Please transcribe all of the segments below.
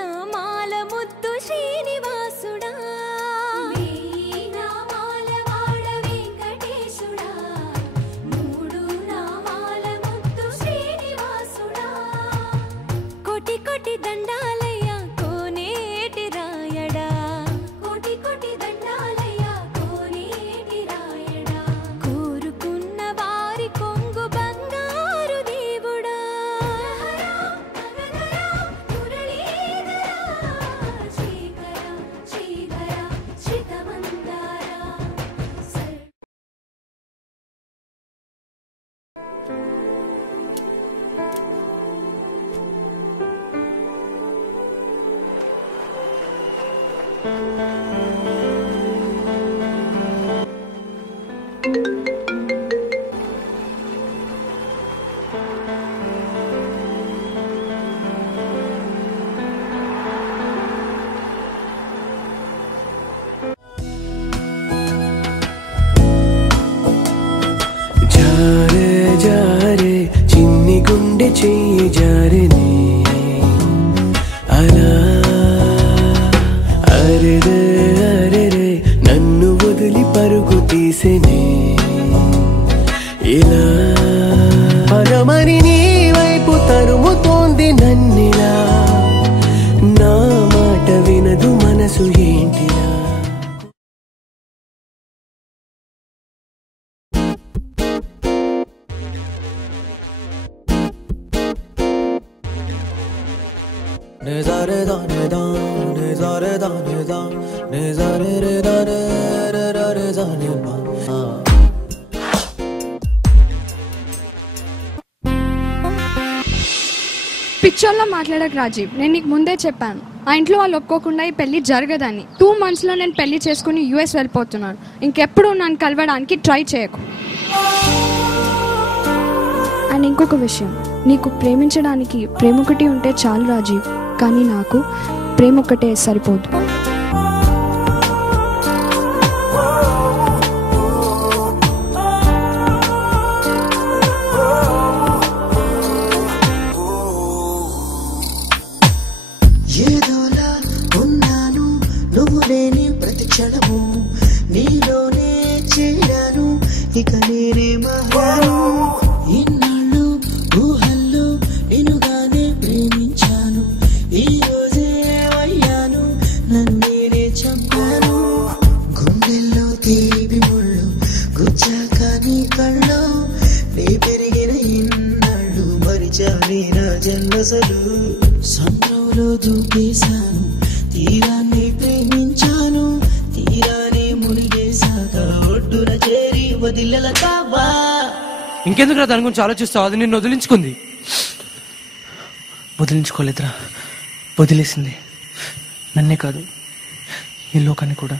నామాల ముద్దు శ్రీనివాసుడా కోటి దండాలయ్యా కోనేటి రాయడా కోటి దండాలయ్యా కోనేటి రాయడా కోరుకున్న వారి కొంగు బంగారు దేవుడా జారే జారే చిన్ని గుండె చెయ్యి జారిని అలా అరెరే అరెరే నన్ను వదిలి పరుగు తీసెనే ఇలా పరమని నీ వైపు తరుముతోంది నన్నిలా నా మాట వినదు మనసు ఏంటిలా Nezare da neda, nezare da neda, nezare re da re re da re za ne ba. పిక్చర్లో మాట్లాడక రాజీవ్, నేను నీకు ముందే చెప్పాను ఆ ఇంట్లో వాళ్ళు ఒప్పుకోకుండా ఈ పెళ్లి జరగదని. 2 monthsలో నేను పెళ్లి చేసుకుని US వెళ్ళిపోతున్నాను. ఇంకెప్పుడు నన్ను కలవడానికి ట్రై చేయకు. అండ్ ఇంకొక విషయం, నీకు ప్రేమించడానికి ప్రేమ ఒకటి ఉంటే చాలు రాజీవ్, కానీ నాకు ప్రేమ ఒక్కటే సరిపోదు. ఏదోలా ఉన్నాను నువ్వు లేని ప్రతి క్షణము నీలోనే చేరాను ఇక నేనే మారాను ఇన్నాళ్ళు ఊహల్లో నిన్నుగానే ప్రేమించాను ఈ రోజే అయ్యాను నన్నేనే చంపాను గుండెల్లో తీపి ముళ్ళు గుచ్చాక నీ కళ్ళు నీ పెరిగిన ఇన్నాళ్ళు మరిచాని నా జన్మసలు సంద్రంలో దూకేశాను తీరాన్ని ప్రేమించాను తీరాన్ని మునిగేశాక ఒడ్డున చేరి వదిలతావా ఇంకెందుకు దాని గురించి ఆలోచిస్తావు? అది నిన్ను వదిలించుకుంది. వదిలించుకోలేదురా, వదిలేసింది. నన్నే కాదు ఈ లోకాన్ని కూడా.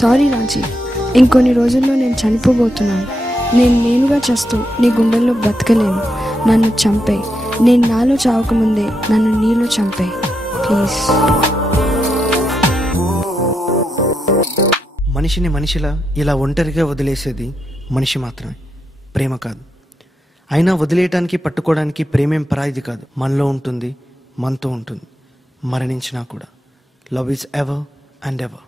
సారీ రాజీవ్, ఇంకొన్ని రోజుల్లో నేను చనిపోబోతున్నాను. నేనుగా చేస్తూ నీ గుండెల్లో బ్రతకలేను. నన్ను చంపే. నేను నాలో చావకముందే నన్ను నీలో చంపే ప్లీజ్. మనిషిని మనిషిలా ఇలా ఒంటరిగా వదిలేసేది మనిషి మాత్రమే, ప్రేమ కాదు. అయినా వదిలేయటానికి పట్టుకోవడానికి ప్రేమేం పరాయిది కాదు. మనలో ఉంటుంది, మనతో ఉంటుంది, మరణించినా కూడా. Love is ever and ever.